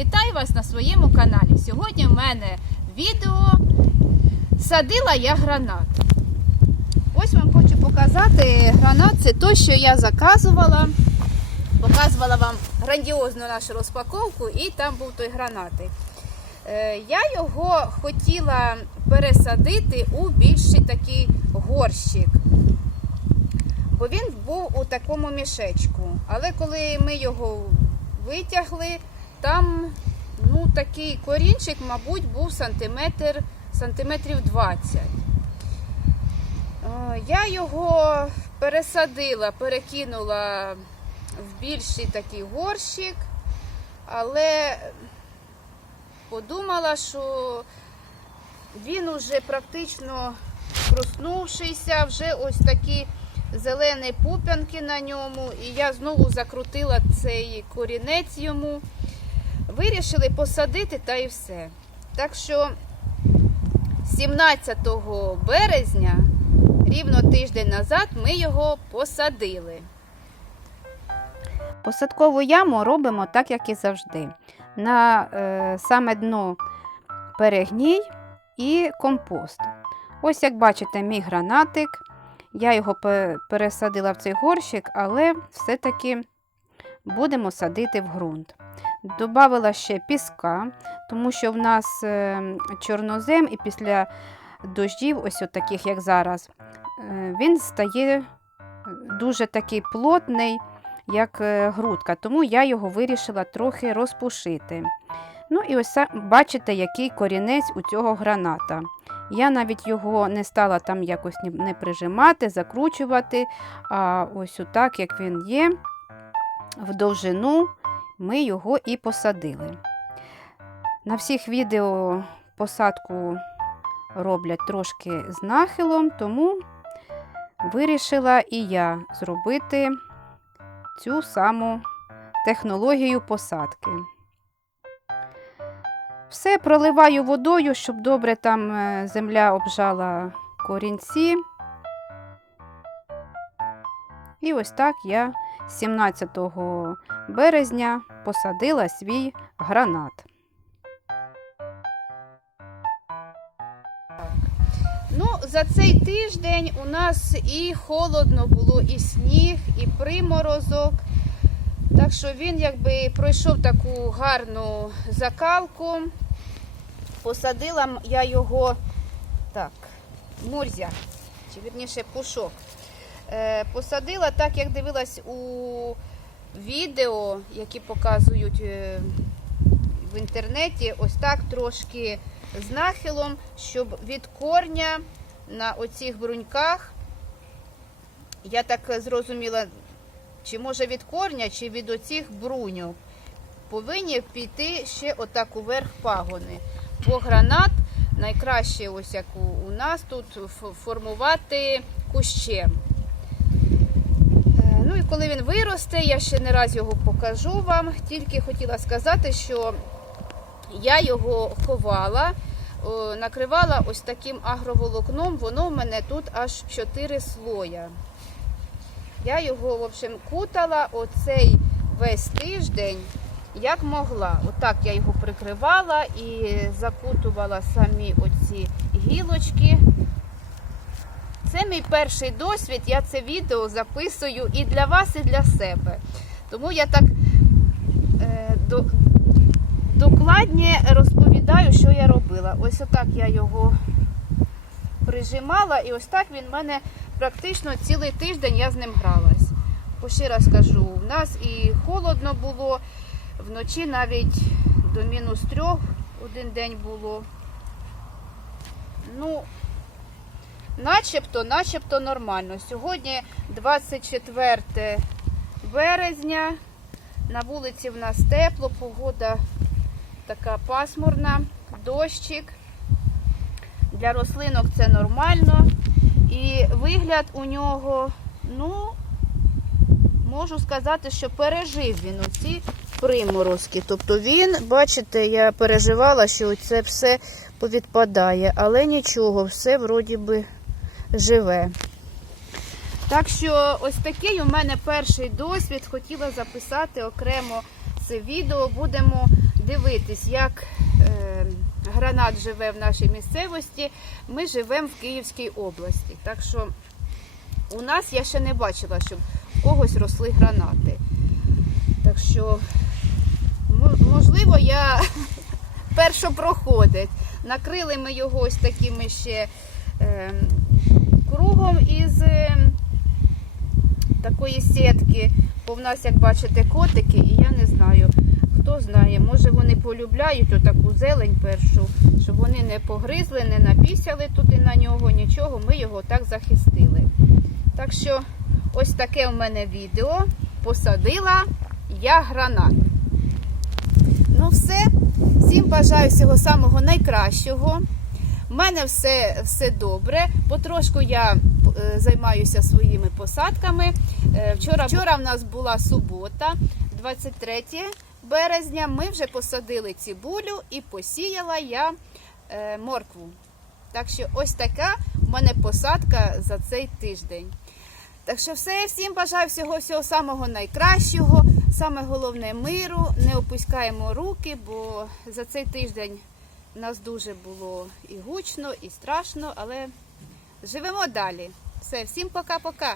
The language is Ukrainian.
Вітаю вас на своєму каналі. Сьогодні в мене відео Садила я гранат. Ось вам хочу показати гранат. Це той, що я заказувала. Показувала вам грандіозну нашу розпаковку, і там був той гранатик. Е, Я його хотіла пересадити у більший такий горщик бо він був у такому мішечку. Але коли ми його витягли, там ну, такий корінчик, мабуть, був сантиметр, сантиметрів 20. Е, Я його пересадила, перекинула в більший такий горщик, але подумала, що він уже практично проснувшийся, вже ось такі зелені пуп'янки на ньому, і я знову закрутила цей корінець йому. Вирішили посадити та і все. Так що 17 березня, рівно тиждень назад, ми його посадили. Посадкову яму робимо так, як і завжди. На е, саме дно перегній і компост. Ось, як бачите, мій гранатик. Я його пересадила в цей горщик, але все-таки будемо садити в ґрунт. Добавила ще піска, тому що в нас е, чорнозем і після дощів, ось от таких, як зараз, е, він стає дуже такий плотний, як е, грудка, тому я його вирішила трохи розпушити. Ну і ось бачите, який корінець у цього граната. Я навіть його не стала там якось не прижимати, закручувати. А ось отак, як він є, в довжину ми його і посадили. На всіх відео посадку роблять трошки з нахилом, тому вирішила і я зробити цю саму технологію посадки. Все проливаю водою, щоб добре там е, земля обжала корінці. І ось так я 17 березня посадила свій гранат. Ну, за цей тиждень у нас і холодно було, і сніг, і приморозок. Так що він якби пройшов таку гарну закалку. Посадила я його так, мурзя, чи вірніше пушок. Е, посадила так, як дивилась у відео, які показують е, в інтернеті, ось так трошки з нахилом, щоб від корня на оцих бруньках, я так зрозуміла, чи може від корня, чи від оцих бруньок, повинні піти ще отак уверх пагони. Бо гранат найкраще, ось як у, у нас тут, формувати кущем. Коли він виросте, я ще не раз його покажу вам. Тільки хотіла сказати, що я його ховала, накривала ось таким агроволокном, воно в мене тут аж 4 слоя. Я його, в общем, кутала оцей весь тиждень, як могла. Отак я його прикривала і закутувала самі оці гілочки. Це мій перший досвід. Я це відео записую і для вас, і для себе. Тому я так е, до, докладні розповідаю, що я робила. Ось отак я його прижимала, і ось так він в мене практично цілий тиждень я з ним гралась. Бо ще раз кажу, у нас і холодно було, вночі навіть до мінус трьох один день було. Ну, начебто, начебто нормально. Сьогодні 24 березня. На вулиці в нас тепло, погода така пасмурна, дощик. Для рослинок це нормально. І вигляд у нього, ну, можу сказати, що пережив він оці приморозки. Тобто він, бачите, я переживала, що це все повідпадає, але нічого, все вроді би живе. Так що ось такий у мене перший досвід. Хотіла записати окремо це відео. Будемо дивитись, як е, гранат живе в нашій місцевості, ми живемо в Київській області. Так що у нас я ще не бачила, щоб в когось росли гранати. Так що, можливо, я першопроходець. Накрили ми його ось такими ще е, кругом із е, такої сітки. Бо в нас, як бачите, котики, і я не знаю, хто знає, може вони полюбляють отаку зелень першу, щоб вони не погризли, не напісяли туди на нього, нічого, ми його так захистили. Так що ось таке в мене відео. Посадила я гранат. Ну все, всім бажаю всього самого найкращого. У мене все, все добре. Потрошку я е, займаюся своїми посадками. Е, вчора, вчора в нас була субота, 23 березня. Ми вже посадили цибулю і посіяла я е, моркву. Так що ось така в мене посадка за цей тиждень. Так що все, всім бажаю всього всього самого найкращого. Саме головне миру. Не опускаємо руки, бо за цей тиждень нас дуже було і гучно, і страшно, але живемо далі. Все, всім пока-пока.